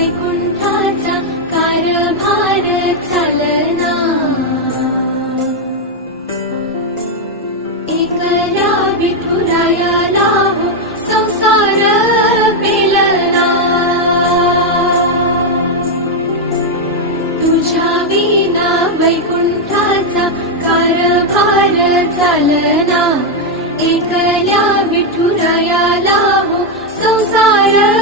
वैकुंठाचा कारभार चालना, एकल्या विठुरायाला हो संसार पेलना, तुझ्या विना वैकुंठाचा कारभार चालना, एकल्या विठुरायाला हो संसार